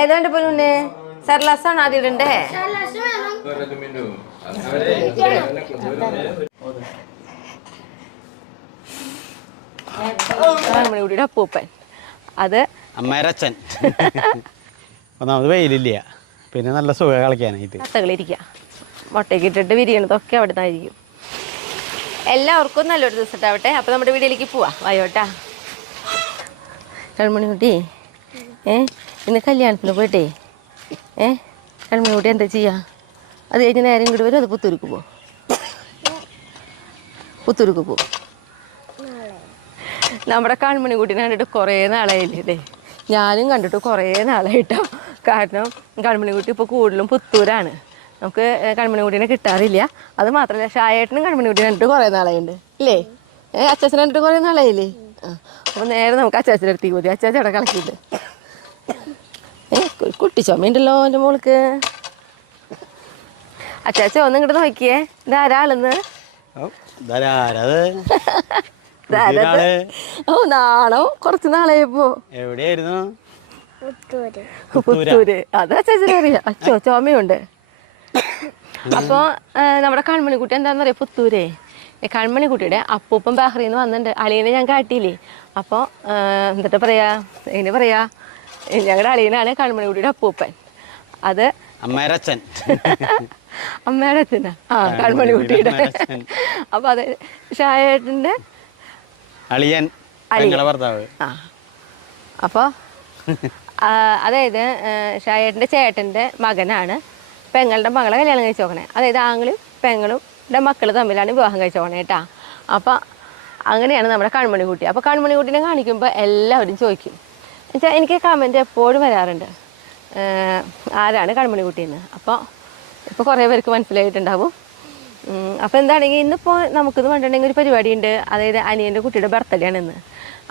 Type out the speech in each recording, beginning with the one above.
ഏതാണ്ട് പൊന്നെ സർലാസാണ് ആദ്യം ഇടണ്ടേ? കാൽമണിക്കുട്ടിയുടെ അപ്പൂപ്പൻ അത് അമ്മേരച്ഛൻ. ഒന്നാമത് വെയിലില്ല, പിന്നെ നല്ല സുഖം കളിക്കാനായിട്ട്. കത്തകളിരിക്കുക മുട്ടയ്ക്ക് ഇട്ടിട്ട് വിരിയണതൊക്കെ അവിടെ നിന്നായിരിക്കും. എല്ലാവർക്കും നല്ലൊരു ദിവസം ഉണ്ടാവട്ടെ. അപ്പോൾ നമ്മുടെ വീട്ടിലേക്ക് പോവാം. വായോട്ടാ കൺമണിക്കുട്ടി. ഇന്ന് കല്യാണത്തിന് പോയിട്ടേ കൺമണിക്കുട്ടി എന്താ ചെയ്യുക? അത് കഴിഞ്ഞ് നേരം ഇങ്ങോട്ട് വരും, അത് പുത്തൂർക്ക് പോവും. പുത്തൂർക്ക് പോവും. നമ്മുടെ കൺമണിക്കുട്ടീനെ കണ്ടിട്ട് കുറേ നാളായില്ലേ? ഞാനും കണ്ടിട്ട് കുറേ നാളായിട്ടോ. കാരണം കൺമണിക്കുട്ടി ഇപ്പോൾ കൂടുതലും പുത്തൂരാണ്. നമുക്ക് കൺമണിക്കുട്ടീനെ കിട്ടാറില്ല. അത് മാത്രമല്ല, ഷായേട്ടനും കൺമണിക്കുട്ടീനെ കണ്ടിട്ട് കുറേ നാളായിട്ടുണ്ട് ഇല്ലേ? അച്ചാച്ചനെ കണ്ടിട്ട് കുറേ നാളായില്ലേ? അപ്പോൾ നേരെ നമുക്ക് അച്ചാച്ചൻ്റെ അടുത്തേക്ക് പോയി. അച്ചാച്ച അവിടെ കളക്കിയിട്ട് കുട്ടി ചുമയുണ്ടല്ലോ എൻ്റെ മോൾക്ക്. അച്ചാച്ച ഒന്ന് ഇങ്ങോട്ട് നോക്കിയേ, ഇതാരാളെന്ന്. ഓ നാണോ, കുറച്ച് നാളായപ്പോ എവിടെയായിരുന്നു? പുത്തൂര്. അത് അച്ചാച്ചനറിയാം. അച്ചോ ചുമയുണ്ട്. അപ്പോൾ നമ്മുടെ കൺമണിക്കുട്ടി എന്താണെന്ന് പറയാ, പുത്തൂരേ കൺമണിക്കുട്ടിയുടെ അപ്പൂപ്പൻ ബഹ്റിയിൽ നിന്ന് വന്നിട്ടുണ്ട്. അളിയനെ ഞാൻ കാട്ടിയില്ലേ? അപ്പോൾ എന്നിട്ട് പറയാ, എങ്ങനെ പറയാ, ഞങ്ങളുടെ അളിയനാണ് കൺമണിക്കുട്ടിയുടെ അപ്പൂപ്പൻ. അത് അമ്മേരച്ഛൻ. അമ്മയുടെ അച്ഛനാ? ആ, കൺമണിക്കുട്ടിയുടെ. അപ്പോൾ അത് ഷായേട്ടൻ്റെ അളിയൻ, ഭർത്താവ്. ആ, അപ്പോൾ അതായത് ഷായേട്ടൻ്റെ ചേട്ടൻ്റെ മകനാണ് പെങ്ങളുടെ മകളെ കല്യാണം കഴിച്ച് നോക്കണേ. അതായത് ആങ്ങളും പെങ്ങളും മക്കൾ തമ്മിലാണ് വിവാഹം കഴിച്ച് നോക്കണേ കേട്ടാ. അപ്പോൾ അങ്ങനെയാണ് നമ്മുടെ കൺമണിക്കുട്ടി. അപ്പോൾ കൺമണിക്കുട്ടീനെ കാണിക്കുമ്പോൾ എല്ലാവരും ചോദിക്കും. എന്നുവെച്ചാൽ എനിക്ക് കമൻറ്റ് എപ്പോഴും വരാറുണ്ട്, ആരാണ് കൺമണിക്കുട്ടിയെന്ന്. അപ്പോൾ ഇപ്പോൾ കുറേ പേർക്ക് മനസ്സിലായിട്ടുണ്ടാവും. അപ്പോൾ എന്താണെങ്കിൽ ഇന്നിപ്പോൾ നമുക്കിത് പറഞ്ഞിട്ടുണ്ടെങ്കിൽ ഒരു പരിപാടിയുണ്ട്. അതായത് അനിയൻ്റെ കുട്ടിയുടെ ബർത്ത്ഡേ ആണ് ഇന്ന്.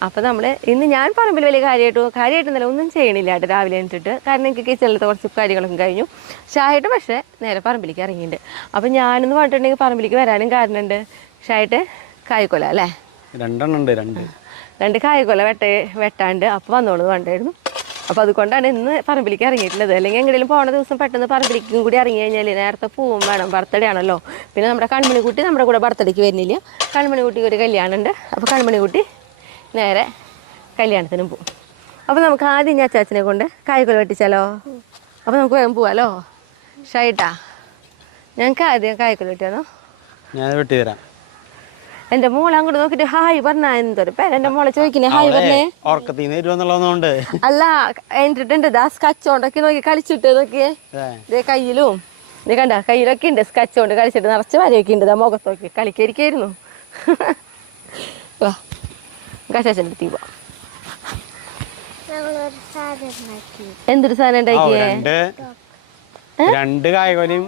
അപ്പോൾ നമ്മൾ ഇന്ന് ഞാൻ പറമ്പിൽ വലിയ കാര്യമായിട്ടൊന്നുമല്ല, ഒന്നും ചെയ്യണില്ല കേട്ടോ രാവിലെ എണീറ്റിട്ട്. കാരണം എനിക്ക് കിച്ചണിലത്തെ കുറച്ച് കാര്യങ്ങളൊക്കെ കഴിഞ്ഞു. ഷായിട്ട് പക്ഷേ നേരെ പറമ്പിലേക്ക് ഇറങ്ങിയിട്ടുണ്ട്. അപ്പോൾ ഞാനെന്ന് പറഞ്ഞിട്ടുണ്ടെങ്കിൽ പറമ്പിലേക്ക് വരാനും കാരണമുണ്ട്. ഷായിട്ട് കായ്ക്കൊല അല്ലേ? രണ്ട് കായ്ക്കൊല വെട്ടാണ്ട് അപ്പോൾ വന്നോളൂ വേണ്ടായിരുന്നു. അപ്പോൾ അതുകൊണ്ടാണ് ഇന്ന് പറമ്പിലേക്ക് ഇറങ്ങിയിട്ടുള്ളത്. അല്ലെങ്കിൽ എങ്ങനെയും പോണ ദിവസം പെട്ടെന്ന് പറമ്പിലേക്കും കൂടി ഇറങ്ങി കഴിഞ്ഞാൽ നേരത്തെ പൂവും വേണം, ബർത്ത്ഡേ ആണല്ലോ. പിന്നെ നമ്മുടെ കൺമണിക്കുട്ടി നമ്മുടെ കൂടെ ബർത്ത്ഡേക്ക് വരുന്നില്ല. കൺമണിക്കുട്ടിക്ക് ഒരു കല്യാണം ഉണ്ട്. അപ്പോൾ കൺമണിക്കുട്ടി നേരെ കല്യാണത്തിനും പോവും. അപ്പോൾ നമുക്ക് ആദ്യം ഞാൻ അച്ചാച്ചനെ കൊണ്ട് കായ്ക്കൊല വെട്ടിച്ചാലോ? അപ്പോൾ നമുക്ക് വേഗം പോവാലോ? ഷൈട്ടാ, ഞങ്ങൾക്ക് ആദ്യം കായ്ക്കൊല വെട്ടിയാണോ? ഞാൻ വെട്ടി തരാം. എൻ്റെ മോളെ അങ്ങോട്ട് നോക്കിയിട്ട് ഹായ് പറഞ്ഞാ എന്തൊരു പേര്. എൻ്റെ മോളെ ചോദിക്കുന്നേ ഹായ് പറഞ്ഞേ. അല്ല എന്നിട്ടുണ്ട് ദാ സ്കച്ച് കൊണ്ടൊക്കെ നോക്കി കളിച്ചിട്ട് നോക്കിയേ. ഇതേ കയ്യിലും ഇത് കണ്ട കയ്യിലൊക്കെ ഉണ്ട് സ്കച്ച് കൊണ്ട് കളിച്ചിട്ട് നിറച്ച് വരയൊക്കെ ഉണ്ട്. മുഖത്ത് നോക്കി കളിക്കായിരിക്കായിരുന്നു. വാ കച്ചാച്ചൻ്റെ അടുത്തേക്ക് പോവാം. എന്തൊരു സാധനം ഉണ്ടാക്കിയേ? രണ്ട് കായ്കൊലയും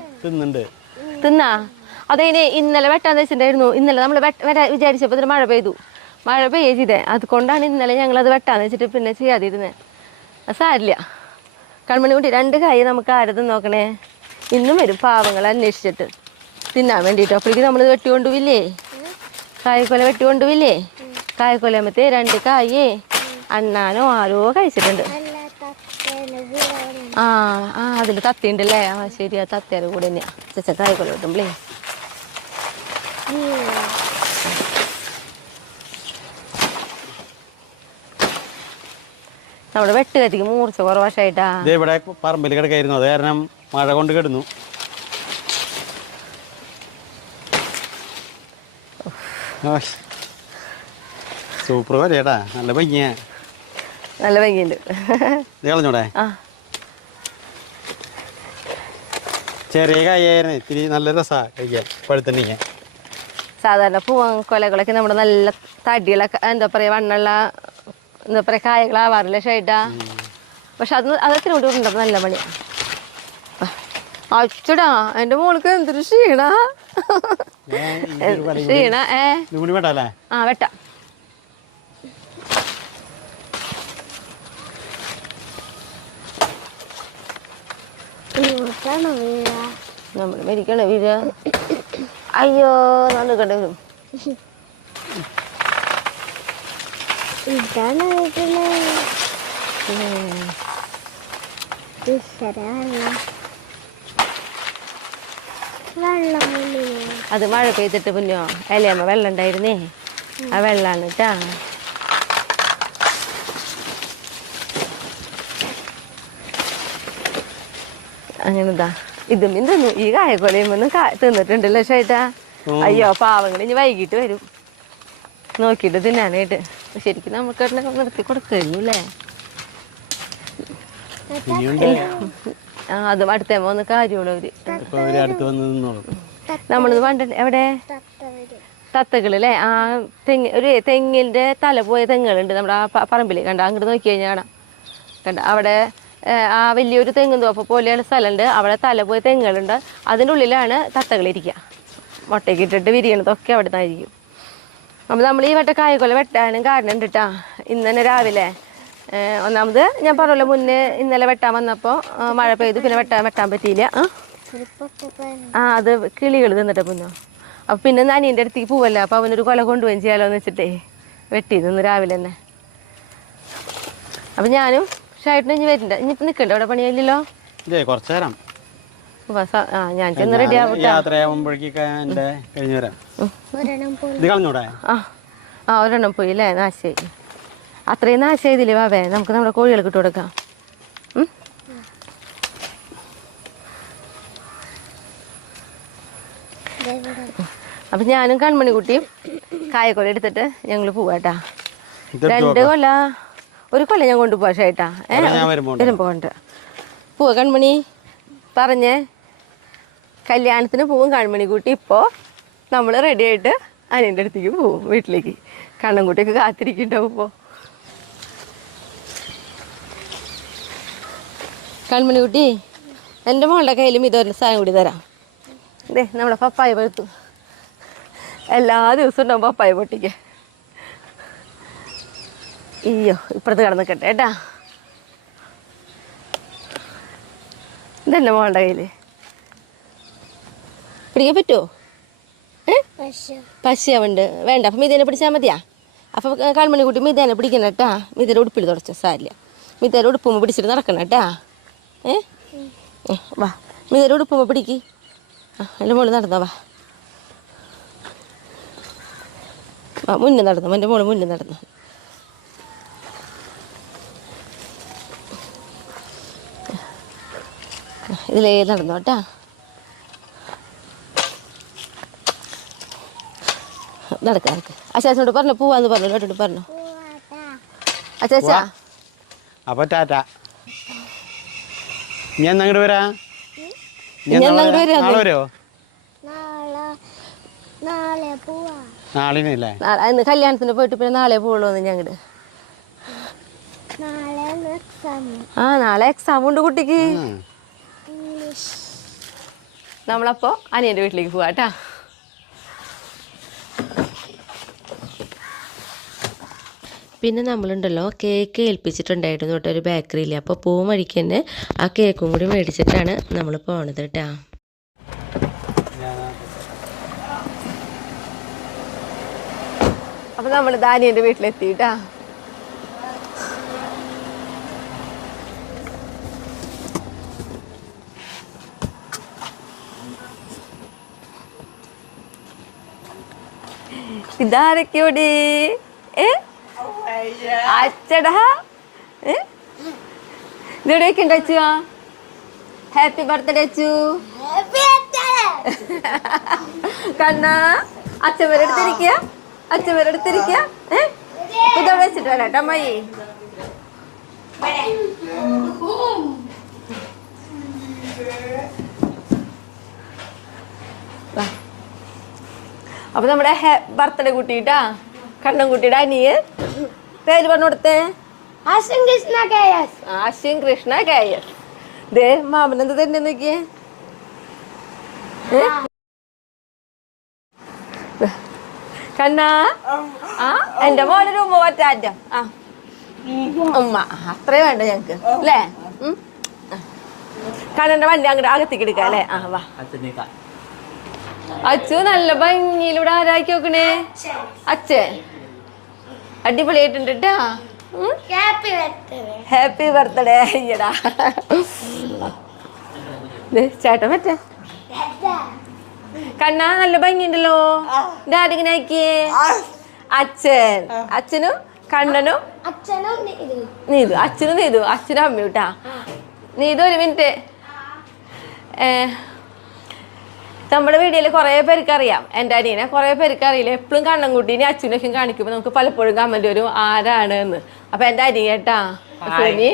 തിന്നാ? അതതിന് ഇന്നലെ വെട്ടാന്ന് വെച്ചിട്ടുണ്ടായിരുന്നു. ഇന്നലെ നമ്മൾ വിചാരിച്ചപ്പോൾ ഇതിന് മഴ പെയ്യേ. അതുകൊണ്ടാണ് ഇന്നലെ ഞങ്ങളത് വെട്ടാന്ന് വെച്ചിട്ട് പിന്നെ ചെയ്യാതിരുന്നത്. അത് സാരില്ല. കൺമണിക്കുട്ടി രണ്ട് കായ് നമുക്ക് ആരത് നോക്കണേ. ഇന്നും വരും പാവങ്ങൾ അന്വേഷിച്ചിട്ട് തിന്നാൻ വേണ്ടിയിട്ട്. അപ്പോഴേക്ക് നമ്മൾ വെട്ടിക്കൊണ്ടുപോയില്ലേ, കായ്ക്കൊല വെട്ടിക്കൊണ്ടുപോയില്ലേ? കായ്ക്കൊലമത്തെ രണ്ട് കായേ അണ്ണാനോ ആരോ കഴിച്ചിട്ടുണ്ട്. അതിൽ തത്തിയുണ്ടല്ലേ? ആ ശരി, ആ തത്തേരെ കൂടെ തന്നെയാ ചേച്ച കായ്ക്കൊല വെട്ടുമ്പളേ. നമ്മുടെ വെട്ടുകത്തിക്ക് മൂർച്ച കുറവായിട്ടാ. ഇവിടെ പറമ്പിൽ കിടക്കായിരുന്നു, അത് കാരണം മഴ കൊണ്ട് കിടന്നു. സൂപ്പർ വരെയാടാ, നല്ല ഭംഗിയാ. നല്ല ഭംഗിയുണ്ട്. കളഞ്ഞോടെ? ചെറിയ കായായിരുന്നു, ഇത്തിരി നല്ല രസാ കഴിക്കാൻ, പഴുത്തന്നെ. സാധാരണ പൂവൻ കൊലകളൊക്കെ നമ്മുടെ നല്ല തടികളൊക്കെ എന്താ പറയുക വണ്ണുള്ള എന്താ പറയുക കായകളാവാറില്ല ഷൈട്ടാ. പക്ഷെ അതൊക്കെ കൊണ്ടുണ്ടപ്പോൾ നല്ല പണിയാണ്. അച്ചടാ എൻ്റെ മോൾക്ക് എന്തൊരു ക്ഷീണ. ആ വെട്ടാ. നമ്മൾ മരിക്കണ വീര. അയ്യോ നടക്കണ്ട വരും. അത് മഴ പെയ്തിട്ട് പിന്നോ ഇലയമ്മ വെള്ളം ഉണ്ടായിരുന്നേ, ആ വെള്ളമാണ് കേട്ടാ. അങ്ങനെതാ ഇതും തിന്നു. ഈ കായക്കൊലയുമ്പൊന്നും തിന്നിട്ടുണ്ടല്ലോ ചേട്ടാ. അയ്യോ പാവങ്ങൾ ഇനി വൈകിട്ട് വരും നോക്കിയിട്ട് തിന്നാനായിട്ട്. ശരിക്കും നമുക്ക് നിർത്തി കൊടുക്കുന്നു അല്ലേ? അത് അടുത്തേമ്മ ഒന്ന് കാര്യമുള്ളവര് നമ്മളിത് പണ്ട് എവിടെ തത്തകളല്ലേ? ആ ഒരു തെങ്ങിന്റെ തല പോയ തെങ്ങുകളുണ്ട് നമ്മുടെ ആ പറമ്പിൽ. കണ്ട അങ്ങോട്ട് നോക്കി കഴിഞ്ഞാൽ കാണാം. കണ്ട അവിടെ ആ വലിയൊരു തെങ്ങും തോപ്പ് പോലെയുള്ള സ്ഥലമുണ്ട്. അവിടെ തല പോയ തെങ്ങുകളുണ്ട്. അതിൻ്റെ ഉള്ളിലാണ് തത്തകളിരിക്കുക. മുട്ടയ്ക്ക് ഇട്ടിട്ട് വിരിയണതൊക്കെ അവിടെ നിന്നായിരിക്കും. അപ്പോൾ നമ്മൾ ഈ വട്ട കായക്കൊല വെട്ടാനും കാരണം ഉണ്ട് കേട്ടാ. ഇന്ന് തന്നെ രാവിലെ ഒന്നാമത് ഞാൻ പറഞ്ഞല്ലോ മുന്നേ ഇന്നലെ വെട്ടാൻ വന്നപ്പോൾ മഴ പെയ്തു, പിന്നെ വെട്ടാൻ പറ്റിയില്ല. അത് കിളികൾ തിന്നിട്ട് പിന്നോ. അപ്പം പിന്നെ അനിയൻ്റെ അടുത്തേക്ക് പോവല്ലോ, അപ്പോൾ അവനൊരു കൊല കൊണ്ടുപോയി ചെയ്യാലോ എന്ന് വെച്ചിട്ടേ വെട്ടി നിന്ന് രാവിലെ തന്നെ. അപ്പം ഞാനും ഷായിട്ടിന് ഇനി വരണ്ട, ഇനി നിൽക്കണ്ട അവിടെ പണിയില്ലല്ലോ. ഞാൻ ചെന്ന് റെഡി ഒരെണ്ണം പോയി അല്ലേ? നാശമായി. അത്രയും നാശമായതില്ലേ വാവേ? നമുക്ക് നമ്മുടെ കോഴികൾക്ക് ഇട്ട് കൊടുക്കാം. അപ്പം ഞാനും കൺമണിക്കുട്ടിയും കായക്കൊല എടുത്തിട്ട് ഞങ്ങൾ പോവാട്ടാ. 2 കൊല, ഒരു കൊല ഞാൻ കൊണ്ടുപോവാ ഷേട്ടാ. വരുമ്പോ കൊണ്ട് പോവാ. കൺമണി പറഞ്ഞേ കല്യാണത്തിന് പോവും കൺമണിക്കുട്ടി. ഇപ്പോൾ നമ്മൾ റെഡി ആയിട്ട് അനിയൻ്റെ അടുത്തേക്ക് പോവും വീട്ടിലേക്ക്. കണ്ണൻകുട്ടിയൊക്കെ കാത്തിരിക്കുന്നുണ്ടാവും. ഇപ്പോൾ കൺമണിക്കുട്ടി എൻ്റെ മോളുടെ കയ്യിലും ഇതൊരു സാധനം കൂടി തരാം. ഇതേ നമ്മളെ പപ്പായ പഴുത്തു. എല്ലാ ദിവസവും ഉണ്ടാവും പപ്പായ പൊട്ടിക്ക്. അയ്യോ ഇപ്പുറത്ത് കിടന്നിക്കട്ടെ കേട്ടാ. ഇതന്നെ മോളുടെ കയ്യിൽ പിടിക്കാൻ പറ്റുമോ? പശയുണ്ട് വേണ്ട. അപ്പം മിതേനെ പിടിച്ചാൽ മതിയാ. അപ്പം കൺമണിക്കുട്ടി മിതേനെ പിടിക്കണം കേട്ടാ. മിതേനെ ഉടുപ്പിൽ തുടച്ച സാരില്ല. മിതേനെ ഉടുപ്പുമ്പോൾ പിടിച്ചിട്ട് നടക്കണം കേട്ടാ. വാ മിതേനെ ഉടുപ്പുമ്പോൾ പിടിക്ക്. എൻ്റെ മോള് നടന്നോ. വാ മുന്നേ നടന്നു. എൻ്റെ മോള് മുന്നേ നടന്നു. ഇതിലേ നടന്നു കേട്ടാ. നടക്ക നടക്ക്. അച്ചാച്ചനോട് പറഞ്ഞു പോവാന്ന് പറഞ്ഞു. ലോട്ടോട് പറഞ്ഞു. അച്ചാച്ചാ അപ്പൊ ടാറ്റാ. ഞാൻ അങ്ങോട്ട് വരാ. നാളെ കല്യാണത്തിന് പോയിട്ട് പിന്നെ നാളെ പോവുള്ളൂ ഞങ്ങട്. നാളെ എക്സാം ഉണ്ട് കുട്ടിക്ക്. നമ്മളപ്പോ അനിയന്റെ വീട്ടിലേക്ക് പോവാട്ടാ. പിന്നെ നമ്മളുണ്ടല്ലോ കേക്ക് ഏൽപ്പിച്ചിട്ടുണ്ടായിരുന്നു കേട്ടോ ഒരു ബേക്കറിയിൽ. അപ്പോൾ പോകും വഴിക്ക് തന്നെ ആ കേക്കും കൂടി മേടിച്ചിട്ടാണ് നമ്മൾ പോണത് കേട്ടാ. അപ്പോൾ നമ്മൾ ദാനിയൻ്റെ വീട്ടിലെത്തിട്ടാ. ഇതാരൊക്കെയോടെ അച്ചടാ ഇതെവിടെയൊക്കെ ഉണ്ട് അച്ചുവാ? Happy birthday Achu. കണ്ണ അച്ഛൻ വരെ എടുത്തിരിക്കുക. അച്ഛൻ വരെ എടുത്തിരിക്കുക. ഇതെവിടെ വെച്ചിട്ട് വരാം കേട്ടോ അമ്മായി. അപ്പൊ നമ്മുടെ ബർത്ത്ഡേ കുട്ടിട്ടാ. കണ്ണൻകുട്ടിയുടെ അനിയൻ. പേര് പറഞ്ഞു കൊടുത്തേ. ആശിൻ കൃഷ്ണ KS. ദേ മാമനെന്ത് തന്നെ നോക്കിയേ. കണ്ണാ എന്റെ മോനൊരു ഉമ്മ പറ്റാറ്റ. ഉമ്മ അത്രേ വേണ്ട ഞങ്ങക്ക് അല്ലേ? കണ്ണന്റെ വണ്ടി അങ്ങോട്ട് അകത്തേക്ക് എടുക്കാം അല്ലേ? വാ അച്ചു. നല്ല ഭംഗിയിലൂടെ ആരാക്കി നോക്കണേ. അച്ഛേ അടിപൊളിയായിട്ടുണ്ട് കേട്ടാ. ഹാപ്പി ബർത്ത്ഡേ അയ്യടാ. ചേട്ടൻ പറ്റേ കണ്ണാ നല്ല ഭംഗിയുണ്ടല്ലോ. ഡാഡിങ്ങനെ ആക്കിയേ. അച്ഛനും കണ്ണനും നീതു. അച്ഛനും നീതു. അച്ഛനും അമ്മയും കേട്ടാ. നീതു ഒരു മിനിറ്റ്. നമ്മുടെ വീഡിയോയിൽ കുറേ പേർക്ക് അറിയാം എൻ്റെ അനിയനെ, കുറേ പേർക്ക് അറിയില്ല. എപ്പോഴും കണ്ണൻകുട്ടീനെ അച്ഛനൊക്കെ കാണിക്കുമ്പോൾ നമുക്ക് പലപ്പോഴും കമന്റ് വരും ആരാണ് എന്ന്. അപ്പൊ എൻ്റെ അനിയൻ കേട്ടാ സുനി,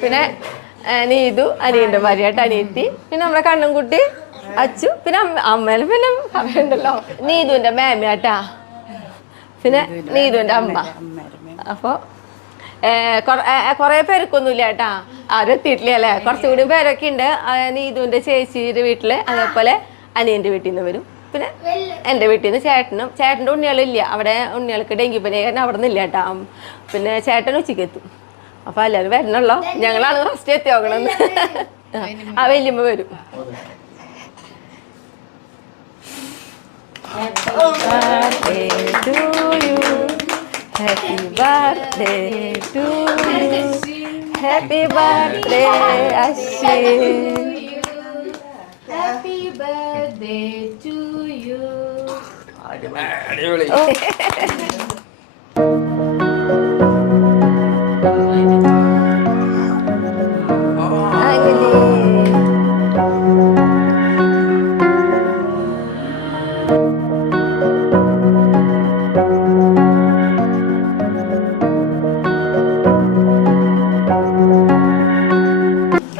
പിന്നെ നീതു അനിയൻ്റെ ഭാര്യ കേട്ടോ, അനിയത്തി, പിന്നെ നമ്മുടെ കണ്ണൻകുട്ടി, അച്ചു, പിന്നെ അമ്മേനെ പിന്നെ പറയണ്ടല്ലോ നീതുവിൻ്റെ മേമയാട്ടാ, പിന്നെ നീതുവിൻ്റെ അമ്മ. അപ്പോൾ കുറേ പേർക്കൊന്നുമില്ല കേട്ടാ, ആരും എത്തിയിട്ടില്ല അല്ലേ. കുറച്ചുകൂടി പേരൊക്കെ ഉണ്ട്. നീതുവിൻ്റെ ചേച്ചിയുടെ വീട്ടിൽ, അതേപോലെ അനിയൻ്റെ വീട്ടിൽ നിന്ന് വരും. പിന്നെ എൻ്റെ വീട്ടിൽ നിന്ന് ചേട്ടൻ്റെ ഉണ്ണികളില്ല, അവിടെ ഉണ്ണികൾക്ക് ഡെങ്കിപ്പനി കാരണം അവിടെ നിന്നില്ല കേട്ടാ. പിന്നെ ചേട്ടൻ ഉച്ചയ്ക്ക് എത്തും. അപ്പോൾ എല്ലാവരും വരണല്ലോ, ഞങ്ങളാണ് ഫസ്റ്റ് എത്തി നോക്കണമെന്ന്. ആ വല്യമ്മ വരും. Happy birthday to you. Happy birthday, Ashwin. Happy birthday to you.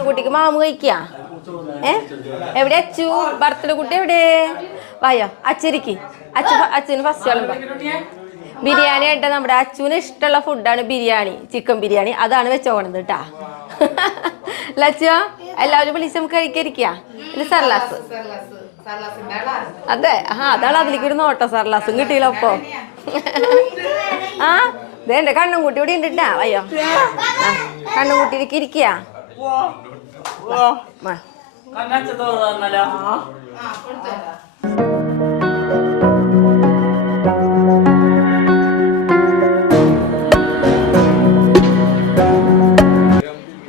കുട്ടിക്ക് മാമു കഴിക്കാ. എവിടെ അച്ചു? ബർത്ത്ഡേ കുട്ടി എവിടെ? വായോ അച്ഛരിക്ക്. അച്ഛന് ഫസ്റ്റ് വിളമ്പ. ബിരിയാണി ആയിട്ടാ. നമ്മുടെ അച്ചുവിന് ഇഷ്ടമുള്ള ഫുഡാണ് ബിരിയാണി, ചിക്കൻ ബിരിയാണി. അതാണ് വെച്ചോണത് കേട്ടാ. ലച്ച എല്ലാവരും വിളിച്ച് നമുക്ക് കഴിക്കരിക്ക. ഇത് സർലാസ്. അതെ, അതാണ് അതിലേക്ക് ഒരു നോട്ട. സർലാസും കിട്ടിയില്ല അപ്പൊ. ആ ഇതെന്റെ കണ്ണൻകുട്ടി ഇവിടെ ഉണ്ട് കേട്ടാ. അയ്യോ കണ്ണൻകുട്ടിയിലേക്ക് ഇരിക്കുക.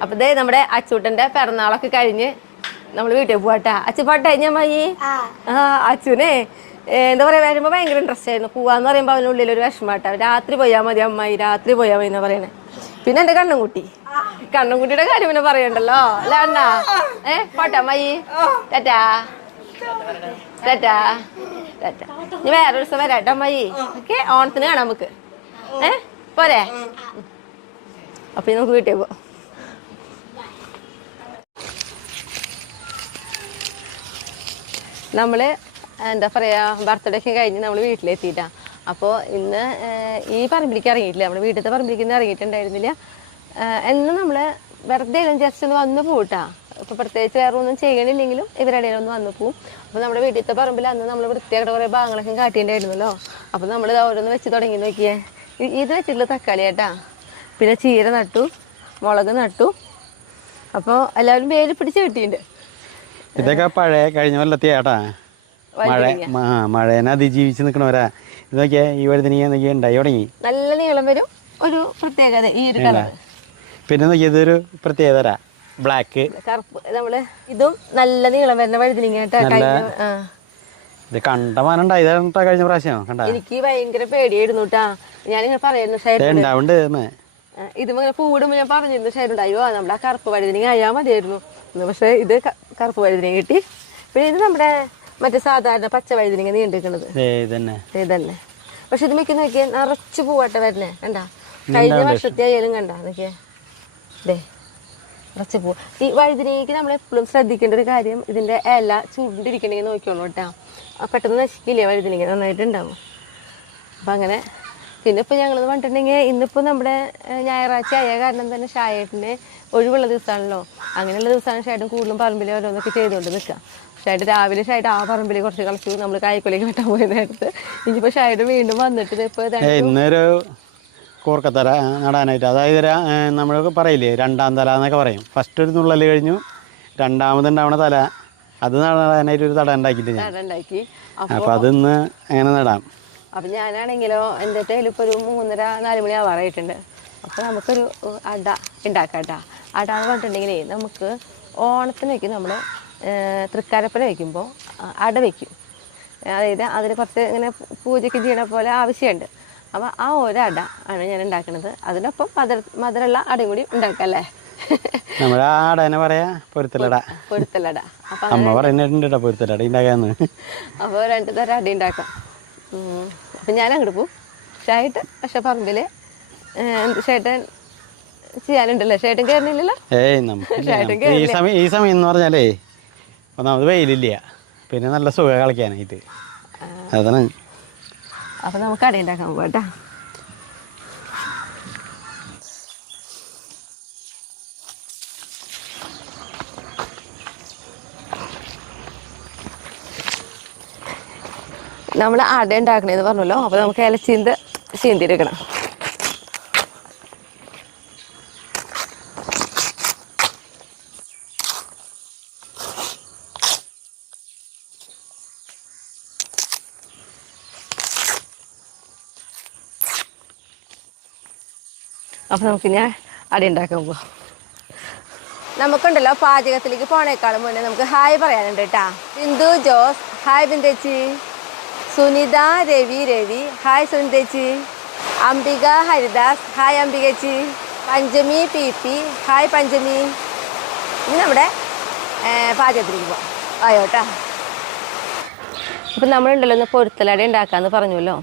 അപ്പൊ ദേ നമ്മുടെ അച്ചൂട്ടന്റെ പിറന്നാളൊക്കെ കഴിഞ്ഞ് നമ്മൾ വീട്ടിൽ പോവാട്ടാ. അച്ചു പാട്ട് കഴിഞ്ഞ അമ്മായി. അച്ചുനെ എന്താ പറയാ, വരുമ്പോ ഭയങ്കര ഇൻട്രസ്റ്റ് ആയിരുന്നു. പോവാന്ന് പറയുമ്പോ അവനുള്ളിൽ ഒരു വിഷമാട്ടാ. രാത്രി പോയാ മതി അമ്മായി, രാത്രി പോയാ മതി എന്നാ പറയണേ. പിന്നെ എന്റെ കണ്ണൻകുട്ടിയുടെ കാര്യം പിന്നെ പറയണ്ടല്ലോ അല്ല അണ്ണാ. പോട്ടെ അമ്മായി. ടാറ്റാ ടാറ്റാ ടാറ്റാ. ഇനി വേറെ ദിവസം വരാട്ടോ അമ്മായി. ഓക്കെ, ഓണത്തിന് കാണാം നമുക്ക്. പോരെ? അപ്പൊ നമുക്ക് വീട്ടിൽ പോവാം. നമ്മൾ എന്താ പറയുക, ബർത്ത്ഡേ ഒക്കെ കഴിഞ്ഞ് നമ്മൾ വീട്ടിലെത്തിയിട്ടാ. അപ്പോൾ ഇന്ന് ഈ പറമ്പിലേക്ക് ഇറങ്ങിയിട്ടില്ല, നമ്മുടെ വീട്ടിലത്തെ പറമ്പിലേക്ക് ഇറങ്ങിയിട്ടുണ്ടായിരുന്നില്ല. എന്ന് നമ്മൾ വെറുതെ ജസ്റ്റ് ഒന്ന് വന്ന് പോട്ടാ. ഇപ്പോൾ പ്രത്യേകിച്ച് വേറെ ഒന്നും ചെയ്യണില്ലെങ്കിലും ഇവരുടെ ഒന്ന് വന്ന് പോവും. അപ്പോൾ നമ്മുടെ വീട്ടിലത്തെ പറമ്പിൽ അന്ന് നമ്മൾ വൃത്തിയായിട്ട് കുറേ ഭാഗങ്ങളൊക്കെ കാട്ടിയിട്ടുണ്ടായിരുന്നല്ലോ. അപ്പോൾ നമ്മൾ ഓരോന്ന് വെച്ച് തുടങ്ങി നോക്കിയേ. ഇത് വെച്ചിട്ടുള്ള തക്കാളി കേട്ടാ, പിന്നെ ചീര നട്ടു, മുളക് നട്ടു. അപ്പോൾ എല്ലാവരും വേര് പിടിച്ച് കിട്ടിയിട്ടുണ്ട്. ഇതൊക്കെ പഴയ കഴിഞ്ഞ കൊല്ലത്തെയാട്ടാ. മഴേനെ അതിജീവിച്ച് നിൽക്കണവരാ. ഇത് നോക്കിയാ ഈ വഴുതനങ്ങ നോക്കിയാൽ ഉണ്ടായി തുടങ്ങി. നല്ല നീളം വരും, ഒരു പ്രത്യേകത ഈ ഒരു കളർ. പിന്നെ നോക്കിയാൽ ഇതൊരു പ്രത്യേകത ബ്ലാക്ക് കറുപ്പ്. നമ്മള് ഇതും നല്ല നീളം വരുന്ന വഴുതനങ്ങ കേട്ടാ. ഇത് കണ്ടമാനുണ്ടായി കഴിഞ്ഞ പ്രാവശ്യം കണ്ട. എനിക്ക് ഭയങ്കര പേടിയായിരുന്നു കേട്ടാ. ഞാനിങ്ങനെ പറയുന്നു ഉണ്ടാവുണ്ട്. ഇതിങ്ങനെ പൂടുമ്പോ ഞാൻ പറഞ്ഞിരുന്നു ഷൈഡുണ്ടായോ നമ്മുടെ ആ കറുപ്പ് വഴുതനങ്ങ അയാൽ മതിയായിരുന്നു. പക്ഷെ ഇത് കറുപ്പ് വഴുതനങ്ങ കിട്ടി. പിന്നെ ഇത് നമ്മുടെ മറ്റേ സാധാരണ പച്ച വഴുതനങ്ങ നീണ്ടിരിക്കണത് ഇതന്നെ. പക്ഷെ ഇത് മിക്ക നോക്കിയാൽ നിറച്ച് പൂവാട്ട വരുന്നേ കണ്ടാ. കഴിഞ്ഞ വർഷത്തെ ആയാലും കണ്ടാ നോക്കിയേ, ദേ നിറച്ച് പൂ. ഈ വഴുതനങ്ങയ്ക്ക് നമ്മൾ എപ്പോഴും ശ്രദ്ധിക്കേണ്ട ഒരു കാര്യം, ഇതിന്റെ ഇല ചുണ്ടിരിക്കണമെങ്കിൽ നോക്കിയോളൂ കേട്ടാ. പെട്ടെന്ന് നശിക്കില്ലേ വഴുതനങ്ങ, നന്നായിട്ടുണ്ടാവും. അപ്പം അങ്ങനെ. പിന്നെ ഇപ്പം ഞങ്ങളെന്ന് പറഞ്ഞിട്ടുണ്ടെങ്കിൽ ഇന്നിപ്പോൾ നമ്മുടെ ഞായറാഴ്ച ആയ കാരണം തന്നെ ഷായേട്ടിന് ഒഴിവുള്ള ദിവസമാണല്ലോ. അങ്ങനെയുള്ള ദിവസമാണ് ഷായിട്ടും കൂടുതലും പറമ്പിൽ ഓരോന്നൊക്കെ ചെയ്തുകൊണ്ട് നിൽക്കുക. ഷായിട്ട് രാവിലെ ഷായിട്ട് ആ പറമ്പിൽ കുറച്ച് കളിച്ചു, നമ്മൾ കായ്ക്കൊലേക്ക് വെട്ടാൻ പോയ നേരത്ത്. ഇനിയിപ്പോൾ ഷായിട്ട് വീണ്ടും വന്നിട്ട് ഇപ്പോൾ ഇന്നൊരു കൂർക്കത്തല നടാനായിട്ട്, അതായത് നമ്മൾ പറയില്ലേ രണ്ടാം തല എന്നൊക്കെ പറയും. ഫസ്റ്റ് ഒരു നുള്ളൽ കഴിഞ്ഞു, രണ്ടാമതുണ്ടാവണ തല അത് നടാനായിട്ട് ഒരു തട ഉണ്ടാക്കിയിട്ട് ഞാൻ. ഉണ്ടാക്കി. അപ്പം അതിന്ന് അങ്ങനെ നടാം. അപ്പം ഞാനാണെങ്കിലോ എൻ്റെ കയ്യിൽ ഇപ്പോൾ ഒരു 3:30-4 മണി ആവാറായിട്ടുണ്ട്. അപ്പോൾ നമുക്കൊരു അട ഉണ്ടാക്കാം കേട്ടോ. അട എന്ന് പറഞ്ഞിട്ടുണ്ടെങ്കിലേ നമുക്ക് ഓണത്തിനൊക്കെ നമ്മൾ തൃക്കാരപ്പന വയ്ക്കുമ്പോൾ അട വയ്ക്കും. അതായത് അതിന് കുറച്ച് ഇങ്ങനെ പൂജയ്ക്ക് ചെയ്യണ പോലെ ആവശ്യമുണ്ട്. അപ്പോൾ ആ ഒരട ആണ് ഞാൻ ഉണ്ടാക്കുന്നത്. അതിനൊപ്പം മധുരമുള്ള അടയും കൂടി ഉണ്ടാക്കാം അല്ലേ? നമ്മുടെ ആ അടനെ പറയാ പൊരുത്തലട. പൊരുത്തലട. അപ്പം അമ്മ പറയുന്നുണ്ട് പൊരുത്തലട ഉണ്ടാക്കാന്ന്. അപ്പോൾ 2 തരം അട ഉണ്ടാക്കാം. അപ്പം ഞാൻ അങ്ങോട്ട് പോകും. ഷായിട്ട് പക്ഷെ പറമ്പിൽ ചേട്ടൻ ചെയ്യാനുണ്ടല്ലോ. ചേട്ടൻ കയറുന്നില്ലല്ലോ. ഏയ് നമുക്ക് ഈ സമയം എന്ന് പറഞ്ഞാലേ ഒന്നാമത് വെയിലില്ല, പിന്നെ നല്ല സുഖം കളിക്കാനായിട്ട്. അതാണ്. അപ്പം നമുക്ക് അട ഉണ്ടാക്കാൻ പോകാം കേട്ടോ. നമ്മൾ അട ഉണ്ടാക്കണേന്ന് പറഞ്ഞല്ലോ. അപ്പോൾ നമുക്ക് ഇലച്ചീന്ത് ചീന്തിയെടുക്കണം. അപ്പം നമുക്ക് ഞാൻ അട ഉണ്ടാക്കാൻ പോവാം. നമുക്കുണ്ടല്ലോ പാചകത്തിലേക്ക് പോണേക്കാളും മുന്നേ നമുക്ക് ഹായ് പറയാനുണ്ട് കേട്ടാ. ബിന്ദു ജോസ് ഹായ് ബിന്ദേച്ചി. സുനിത രവി ഹായ് സുനിതേച്ചി. അംബിക ഹരിദാസ് ഹായ് അംബികച്ചി. Panchami P hi Panchami. ഇനി നമ്മുടെ പാചകത്തിലേക്ക് പോവാം. ആയോട്ടാ. അപ്പം നമ്മളുണ്ടല്ലോ ഒന്ന് പൊരുത്തലട ഉണ്ടാക്കാമെന്ന് പറഞ്ഞല്ലോ.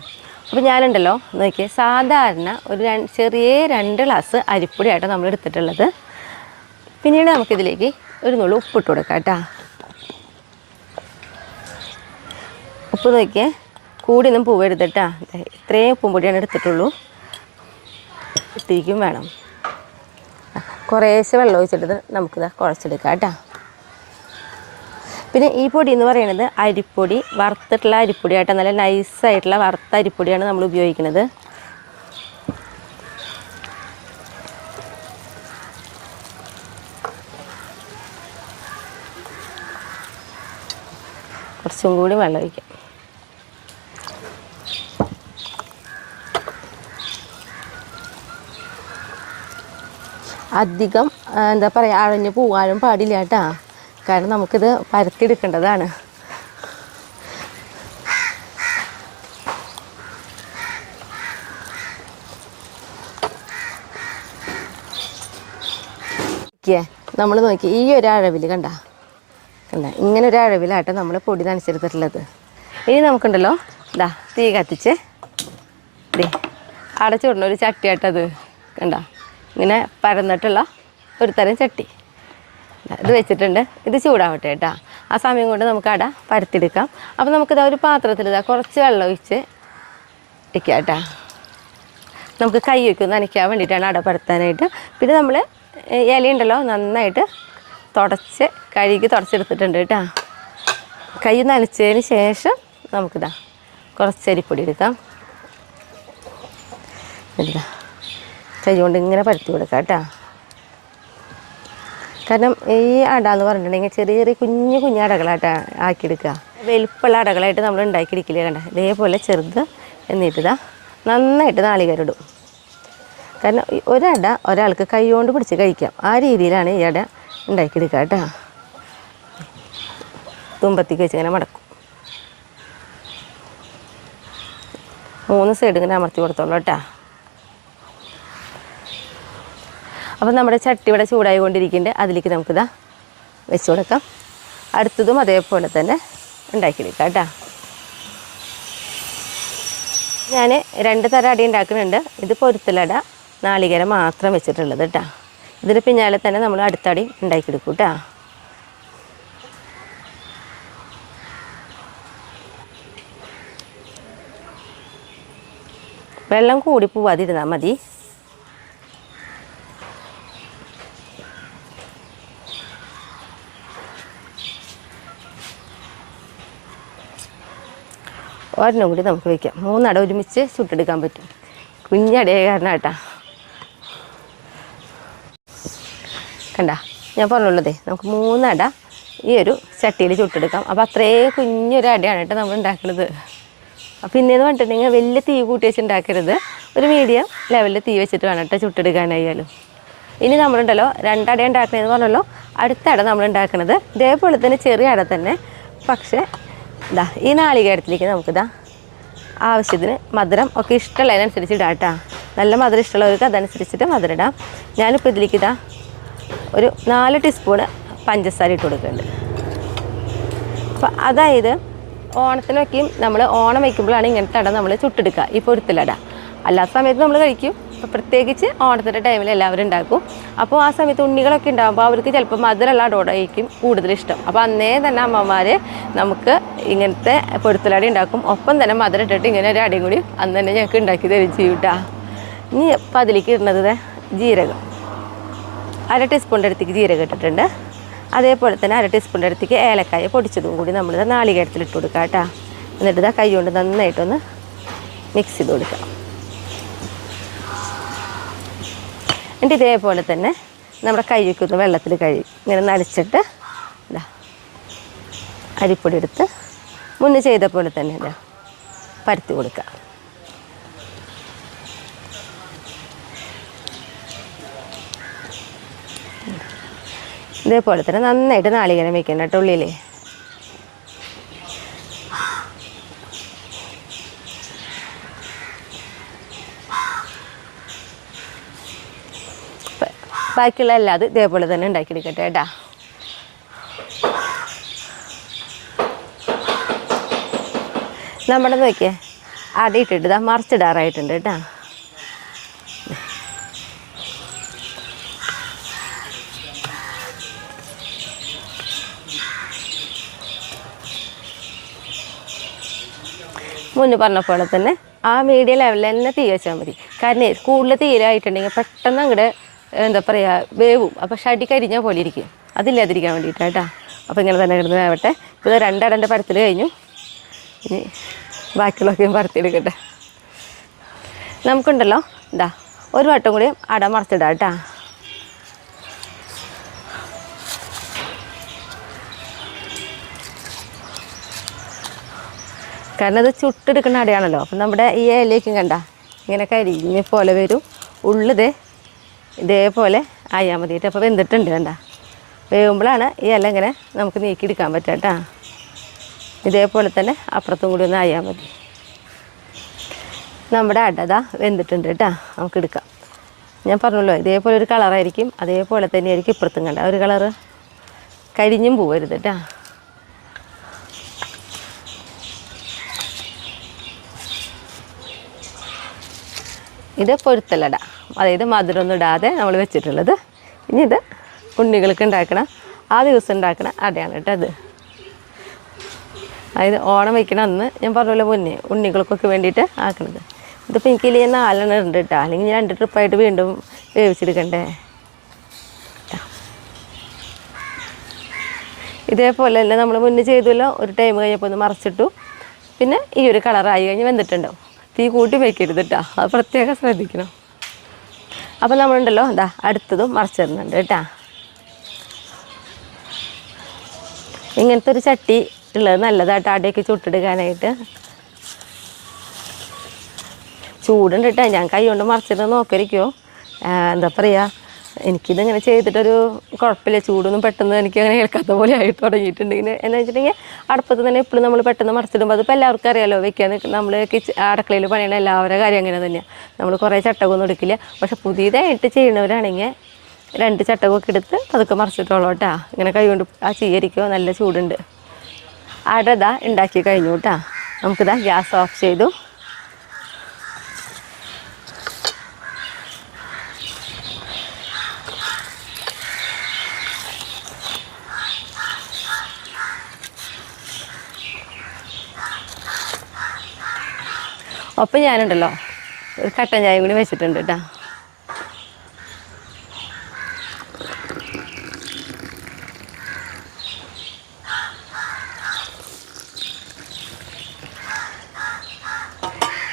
അപ്പോൾ ഞാനുണ്ടല്ലോ നോക്കിയേ, സാധാരണ ഒരു ചെറിയ 2 ഗ്ലാസ് അരിപ്പൊടിയായിട്ടാണ് നമ്മൾ എടുത്തിട്ടുള്ളത്. പിന്നീട് നമുക്കിതിലേക്ക് ഒരു നുള്ളു ഉപ്പിട്ട് കൊടുക്കാം കേട്ടോ. ഉപ്പ് നോക്കിയേ, കൂടിയൊന്നും പൂവെടുത്തിട്ടാ. ഇത്രയും ഉപ്പും പൊടിയാണ് എടുത്തിട്ടുള്ളൂ. ഇത്തിരിക്കും വേണം. കുറേശ്ശെ വെള്ളം ഒഴിച്ചിട്ട് നമുക്കിത് കുഴച്ചെടുക്കാം കേട്ടോ. പിന്നെ ഈ പൊടി എന്ന് പറയുന്നത് അരിപ്പൊടി, വറുത്തിട്ടുള്ള അരിപ്പൊടിയായിട്ട് നല്ല നൈസായിട്ടുള്ള വറുത്ത അരിപ്പൊടിയാണ് നമ്മൾ ഉപയോഗിക്കുന്നത്. കുറച്ചും കൂടി വെള്ളം ഒഴിക്കാം. അധികം എന്താ പറയുക അഴഞ്ഞു പോകാനും പാടില്ല കേട്ടോ. കാരണം നമുക്കിത് പരത്തിയെടുക്കേണ്ടതാണ്. നമ്മൾ നോക്കി ഈ ഒരു അളവിൽ കണ്ട ഇങ്ങനെ ഒരു അളവിലാട്ടോ നമ്മൾ പൊടി നനച്ചെടുത്തിട്ടുള്ളത്. ഇനി നമുക്കുണ്ടല്ലോ ഇതാ തീ കത്തിച്ച് അടച്ചുവിടണ ഒരു ചട്ടിയാട്ടത് കണ്ട, ഇങ്ങനെ പരന്നിട്ടുള്ള ഒരു തരം ചട്ടി ഇത് വെച്ചിട്ടുണ്ട്. ഇത് ചൂടാവട്ടെ കേട്ടോ. ആ സമയം കൊണ്ട് നമുക്ക് അട പരത്തിയെടുക്കാം. അപ്പോൾ നമുക്കിതാ ഒരു പാത്രത്തിൽ ഇതാ കുറച്ച് വെള്ളം ഒഴിച്ച് വയ്ക്കാം കേട്ടോ. നമുക്ക് കൈ വയ്ക്കും നനയ്ക്കാൻ വേണ്ടിയിട്ടാണ് അട പരത്താനായിട്ട്. പിന്നെ നമ്മൾ ഇലയുണ്ടല്ലോ നന്നായിട്ട് കഴുകി തുടച്ചെടുത്തിട്ടുണ്ട് കേട്ടോ. കൈ നനച്ചതിന് ശേഷം നമുക്കിതാ കുറച്ച് അരിപ്പൊടി എടുക്കാം. എന്താ കൈ കൊണ്ട് ഇങ്ങനെ പരത്തി കൊടുക്കാം കേട്ടോ. കാരണം ഈ അട എന്ന് പറഞ്ഞിട്ടുണ്ടെങ്കിൽ ചെറിയ കുഞ്ഞു അടകളായിട്ട് ആക്കിയെടുക്കുക. വലിപ്പമുള്ള അടകളായിട്ട് നമ്മൾ ഉണ്ടാക്കിയെടുക്കില്ലേ കണ്ട, ഇതേപോലെ ചെറുത് എന്നിട്ടിതാ നന്നായിട്ട് നാളികേരം ഇടും. കാരണം ഒരട ഒരാൾക്ക് കൈ കൊണ്ട് പിടിച്ച് കഴിക്കാം. ആ രീതിയിലാണ് ഈ അട ഉണ്ടാക്കിയെടുക്കുക കേട്ടോ. തുമ്പത്തേക്ക് വെച്ച് ഇങ്ങനെ മടക്കും. 3 സൈഡ് ഇങ്ങനെ അമർത്തി കൊടുത്തോളൂ കേട്ടോ. അപ്പം നമ്മുടെ ചട്ടി ഇവിടെ ചൂടായി കൊണ്ടിരിക്കുന്നുണ്ട്. അതിലേക്ക് നമുക്കിതാ വെച്ച് കൊടുക്കാം. അടുത്തതും അതേപോലെ തന്നെ ഉണ്ടാക്കിയെടുക്കാം കേട്ടോ. ഞാൻ 2 തരം അടി ഉണ്ടാക്കുന്നുണ്ട്. ഇത് പൊരുത്തലട, നാളികേരം മാത്രം വെച്ചിട്ടുള്ളത് കേട്ടോ. ഇതിന് പിന്നാലെ തന്നെ നമ്മൾ അടുത്തടി ഉണ്ടാക്കിയെടുക്കും കേട്ടോ. വെള്ളം കൂടി പോവാതിരുന്നാൽ മതി. ഒരെണ്ണം കൂടി നമുക്ക് വയ്ക്കാം. 3 അട ഒരുമിച്ച് ചുട്ടെടുക്കാൻ പറ്റും. കുഞ്ഞടയായ കാരണം കേട്ടാ. കണ്ട ഞാൻ പറഞ്ഞുള്ളതേ, നമുക്ക് 3 അട ഈ ഒരു ചട്ടിയിൽ ചുട്ടെടുക്കാം. അപ്പോൾ അത്രയും കുഞ്ഞൊരു അടയാണ് കേട്ടോ നമ്മൾ ഉണ്ടാക്കുന്നത്. പിന്നെയെന്ന് പറഞ്ഞിട്ടുണ്ടെങ്കിൽ വലിയ തീ കൂട്ടി വെച്ച് ഉണ്ടാക്കരുത്, ഒരു മീഡിയം ലെവലിൽ തീ വെച്ചിട്ട് വേണം കേട്ടോ ചുട്ടെടുക്കാനായാലും. ഇനി നമ്മളുണ്ടല്ലോ 2 അട ഉണ്ടാക്കണമെന്ന് പറഞ്ഞല്ലോ, അടുത്ത അട നമ്മൾ ഉണ്ടാക്കുന്നത് ഇതേപോലെ തന്നെ ചെറിയ അട തന്നെ, പക്ഷേ ഇതാ ഈ നാളികേരത്തിലേക്ക് നമുക്കിതാ ആവശ്യത്തിന് മധുരം ഒക്കെ ഇഷ്ടമുള്ളതിനനുസരിച്ച് ഇടാം കേട്ടോ. നല്ല മധുരം ഇഷ്ടമുള്ളവർക്ക് അതനുസരിച്ചിട്ട് മധുരം ഇടാം. ഞാനിപ്പോൾ ഇതിലേക്ക് ഇതാ ഒരു 4 ടീസ്പൂണ് പഞ്ചസാര ഇട്ട് കൊടുക്കുന്നുണ്ട്. അപ്പോൾ അതായത് ഓണത്തിനൊക്കെയും നമ്മൾ ഓണം വയ്ക്കുമ്പോഴാണ് ഇങ്ങനത്തെ അട നമ്മൾ ചുട്ടെടുക്കുക, ഈ പൊരുത്തലട. അല്ലാത്ത സമയത്ത് നമ്മൾ കഴിക്കും, ഇപ്പോൾ പ്രത്യേകിച്ച് ഓണത്തിൻ്റെ ടൈമിൽ എല്ലാവരും ഉണ്ടാക്കും. അപ്പോൾ ആ സമയത്ത് ഉണ്ണികളൊക്കെ ഉണ്ടാകുമ്പോൾ അവർക്ക് ചിലപ്പോൾ മധുരമുള്ള അടയോടായിരിക്കും കൂടുതൽ ഇഷ്ടം. അപ്പോൾ അന്നേ തന്നെ അമ്മമാർ നമുക്ക് ഇങ്ങനത്തെ പൊരുത്തലട ഉണ്ടാക്കും, ഒപ്പം തന്നെ മധുരം ഇട്ടിട്ട് ഇങ്ങനെ ഒരു അടയും കൂടി അന്ന് തന്നെ ഞങ്ങൾക്ക് ഉണ്ടാക്കി തരും ചെയ്യും കേട്ടോ. ഇനി അപ്പോൾ അതിലേക്ക് ഇടുന്നത് ജീരകം, 1/2 ടീസ്പൂണിൻ്റെ അടുത്തേക്ക് ജീരകം ഇട്ടിട്ടുണ്ട്. അതേപോലെ തന്നെ 1/2 ടീസ്പൂണിൻ്റെ അടുത്തേക്ക് ഏലക്കായ പൊടിച്ചതും കൂടി നമ്മളിത് നാളികേരത്തിൽ ഇട്ട് കൊടുക്കുക കേട്ടോ. എന്നിട്ട് ഇതാ കൈ കൊണ്ട് നന്നായിട്ടൊന്ന് മിക്സ് ചെയ്ത് കൊടുക്കുക. എന്നിട്ട് ഇതേപോലെ തന്നെ നമ്മുടെ കൈക്കൊന്ന് വെള്ളത്തിൽ ഇങ്ങനെ നനച്ചിട്ട് ഇതാ അരിപ്പൊടി എടുത്ത് മുന്നേ ചെയ്ത പോലെ തന്നെ ഇതാ പരത്തി കൊടുക്കുക. ഇതേപോലെ തന്നെ നന്നായിട്ട് നാളികേരം വയ്ക്കണം കേട്ടോ ഉള്ളിൽ. ബാക്കിയുള്ള എല്ലാതും ഇതേപോലെ തന്നെ ഉണ്ടാക്കിയെടുക്കട്ടെ കേട്ടോ. നമ്മുടെ നോക്കിയേ അടയിട്ടിട്ട് ഇതാ മറിച്ചിടാറായിട്ടുണ്ട് കേട്ടോ. മുന്നേ പറഞ്ഞ പോലെ തന്നെ ആ മീഡിയം ലെവലിൽ തന്നെ തീ വെച്ചാൽ മതി. കാരണം കൂടുതൽ തീരായിട്ടുണ്ടെങ്കിൽ പെട്ടെന്ന് അങ്ങോട്ട് എന്താ പറയുക വേവും, അപ്പോൾ ഷടി കരിഞ്ഞാൽ പോലെ ഇരിക്കും, അതില്ലാതിരിക്കാൻ വേണ്ടിയിട്ടാണ് കേട്ടോ. അപ്പോൾ ഇങ്ങനെ തന്നെ കിടന്ന് വേവട്ടെ. ഇപ്പോൾ 2 അടൻ്റെ പരത്തിൽ കഴിഞ്ഞു, ഇനി ബാക്കിയുള്ളതൊക്കെ പരത്തിയെടുക്കട്ടെ. നമുക്കുണ്ടല്ലോ ഇതാ ഒരു വട്ടം കൂടി അട മറിച്ചിടാം കേട്ടോ. കാരണം അത് ചുട്ടെടുക്കുന്ന അടയാണല്ലോ. അപ്പം നമ്മുടെ ഈ ഇലയ്ക്കും കണ്ട ഇങ്ങനെ കരിഞ്ഞ പോലെ വരും, ഉള്ളിതേ ഇതേപോലെ ആയാൽ മതിയിട്ട്. അപ്പോൾ വെന്തിട്ടുണ്ട് കണ്ട, വേവുമ്പോഴാണ് ഈ ഇല ഇങ്ങനെ നമുക്ക് നീക്കിയെടുക്കാൻ പറ്റുക കേട്ടോ. ഇതേപോലെ തന്നെ അപ്പുറത്തും കൂടി ഒന്ന് ആയാൽ മതി. നമ്മുടെ അടതാ വെന്തിട്ടുണ്ട് കേട്ടോ, നമുക്ക് എടുക്കാം. ഞാൻ പറഞ്ഞല്ലോ ഇതേപോലെ ഒരു കളറായിരിക്കും, അതേപോലെ തന്നെയായിരിക്കും ഇപ്പുറത്തും കണ്ട ഒരു കളറ്, കരിഞ്ഞും പോവരുത് കേട്ടോ. ഇത് പൊരുത്തലട, അതായത് മധുരമൊന്നും ഇടാതെ നമ്മൾ വെച്ചിട്ടുള്ളത്. ഇനി ഇത് ഉണ്ണികൾക്ക് ഉണ്ടാക്കണം, ആ ദിവസം ഉണ്ടാക്കണ അടയാണ് കേട്ടോ അത്. അതായത് ഓണം വയ്ക്കണ അന്ന് ഞാൻ പറഞ്ഞല്ലോ മുന്നേ ഉണ്ണികൾക്കൊക്കെ വേണ്ടിയിട്ട് ആക്കണത്. ഇതിപ്പോൾ എനിക്കില്ലേ 4 ഉണ്ട് കേട്ടോ, അല്ലെങ്കിൽ 2 ട്രിപ്പായിട്ട് വീണ്ടും വേവിച്ചെടുക്കണ്ടേ. ഇതേപോലെ തന്നെ നമ്മൾ മുന്നേ ചെയ്തല്ലോ, ഒരു ടൈം കഴിഞ്ഞപ്പോൾ ഒന്ന് മറിച്ചിട്ടു, പിന്നെ ഈ ഒരു കളറായി കഴിഞ്ഞ് വെന്തിട്ടുണ്ടാവും. തീ കൂട്ടി വയ്ക്കരുത് കേട്ടോ, അത് പ്രത്യേകം ശ്രദ്ധിക്കണം. അപ്പോൾ നമ്മളുണ്ടല്ലോ എന്താ അടുത്തതും മറിച്ചിടുന്നുണ്ട് കേട്ടോ. ഇങ്ങനത്തെ ഒരു ചട്ടി ഉള്ളത് നല്ലതായിട്ട് അടയൊക്കെ ചുട്ടെടുക്കാനായിട്ട്. ചൂടുണ്ട് കേട്ടോ, ഞാൻ കൈ കൊണ്ട് മറിച്ചിട്ട് നോക്കരിക്കോ. എന്താ പറയുക, എനിക്കിതിങ്ങനെ ചെയ്തിട്ടൊരു കുഴപ്പമില്ല, ചൂടൊന്നും പെട്ടെന്ന് എനിക്കങ്ങനെ കേൾക്കാത്ത പോലെ ആയിട്ട് തുടങ്ങിയിട്ടുണ്ടെങ്കിൽ. എന്ന് വെച്ചിട്ടുണ്ടെങ്കിൽ അടുപ്പത്ത് തന്നെ എപ്പോഴും നമ്മൾ പെട്ടെന്ന് മറിച്ചിടുമ്പോൾ അതിപ്പോൾ എല്ലാവർക്കും അറിയാമല്ലോ, വെക്കാൻ നമ്മൾ അടുക്കളയിൽ പണിയണ എല്ലാവരുടെ കാര്യം അങ്ങനെ തന്നെയാണ്. നമ്മൾ കുറേ ചട്ടകമൊന്നും എടുക്കില്ല. പക്ഷെ പുതിയതായിട്ട് ചെയ്യുന്നവരാണെങ്കിൽ 2 ചട്ടകമൊക്കെ എടുത്ത് അതൊക്കെ മറിച്ചിട്ടോളൂ കേട്ടോ. ഇങ്ങനെ കൈ കൊണ്ട് ആ ചീകരിക്കോ, നല്ല ചൂടുണ്ട്. അടതാ ഉണ്ടാക്കി കഴിഞ്ഞു കേട്ടോ. നമുക്കിതാ ഗ്യാസ് ഓഫ് ചെയ്തു. ഒപ്പം ഞാനുണ്ടല്ലോ ഒരു കട്ടൻ ചായ കൂടി വെച്ചിട്ടുണ്ട് കേട്ടോ.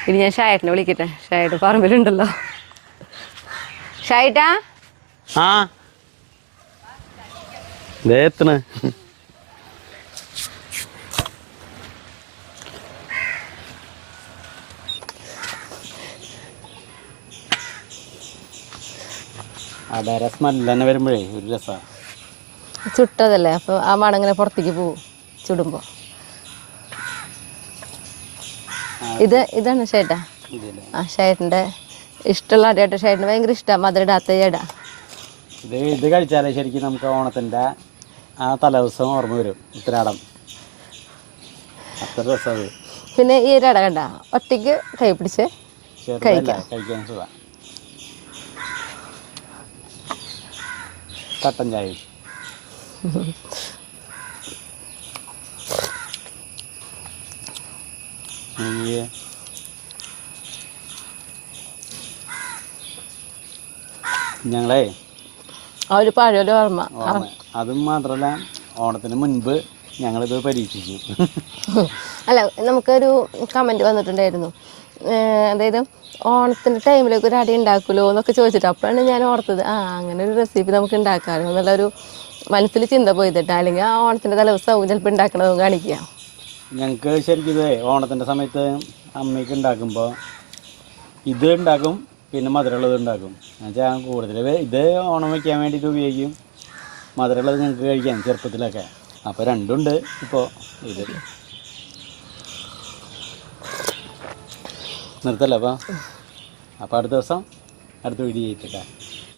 ഇനി ഞാൻ ഷായേട്ടനെ വിളിക്കട്ടെ, ഷായേട്ടൻ പറമ്പിലുണ്ടല്ലോ. ഷായിട്ടാ, ആ ദേത്തണ് അടര സ്മെല്ല് തന്നെ വരുമ്പോഴേ ഒരു രസമാണ്. ചുട്ടതല്ലേ, അപ്പോൾ ആ മണം ഇങ്ങനെ പുറത്തേക്ക് പോവും ചുടുമ്പോൾ. ഇതാണ് ചേട്ടാ. ആ ചേട്ടൻ്റെ ഇഷ്ടമുള്ള അടയായിട്ട് ചേട്ടന് ഭയങ്കര ഇഷ്ടമാണ് മധുരടാത്ത ചേട്ടാ. ഇത് കഴിച്ചാലേ ശരിക്കും നമുക്ക് ഓണത്തിൻ്റെ ആ തലേദിവസം ഓർമ്മ വരും. ഉത്തരാടം അത്ര രസം അത്. പിന്നെ ഈ ഒരു അട കണ്ട ഒറ്റയ്ക്ക് കൈ പിടിച്ച് കഴിക്കാൻ സുഖം. കട്ടൻ ചായയും ഞങ്ങളെ ആ ഒരു പഴയൊരു ഓർമ്മ. അതും മാത്രമല്ല ഓണത്തിന് മുൻപ് ഞങ്ങളിത് പരീക്ഷിച്ചു. അല്ല, നമുക്കൊരു കമൻറ്റ് വന്നിട്ടുണ്ടായിരുന്നു, അതായത് ഓണത്തിൻ്റെ ടൈമിലേക്ക് ഒരു അടി ഉണ്ടാക്കുമല്ലോ എന്നൊക്കെ ചോദിച്ചിട്ട്. അപ്പോഴാണ് ഞാൻ ഓർത്തത്, അങ്ങനെ ഒരു റെസിപ്പി നമുക്ക് ഉണ്ടാക്കാമല്ലോ എന്നുള്ളൊരു മനസ്സിൽ ചിന്ത പോയിട്ടാ. അല്ലെങ്കിൽ ആ ഓണത്തിൻ്റെ തലേദിവസവും ചിലപ്പോൾ ഉണ്ടാക്കണതും കാണിക്കുക. ഞങ്ങൾക്ക് ശരിക്കും ഇത് ഓണത്തിൻ്റെ സമയത്ത് അമ്മയ്ക്ക് ഉണ്ടാക്കുമ്പോൾ ഇത് ഉണ്ടാക്കും, പിന്നെ മധുരമുള്ളത് ഉണ്ടാക്കും. എന്നുവെച്ചാൽ കൂടുതൽ ഇത് ഓണം വയ്ക്കാൻ വേണ്ടിയിട്ട് ഉപയോഗിക്കും, മധുരമുള്ളത് ഞങ്ങൾക്ക് കഴിക്കാം ചെറുപ്പത്തിലൊക്കെ. അപ്പോൾ രണ്ടുണ്ട് ഇപ്പോൾ. ഇത് നിർത്തല്ലേ അപ്പോൾ അടുത്ത ദിവസം അടുത്ത വീഡിയോ ചെയ്തിട്ടാ.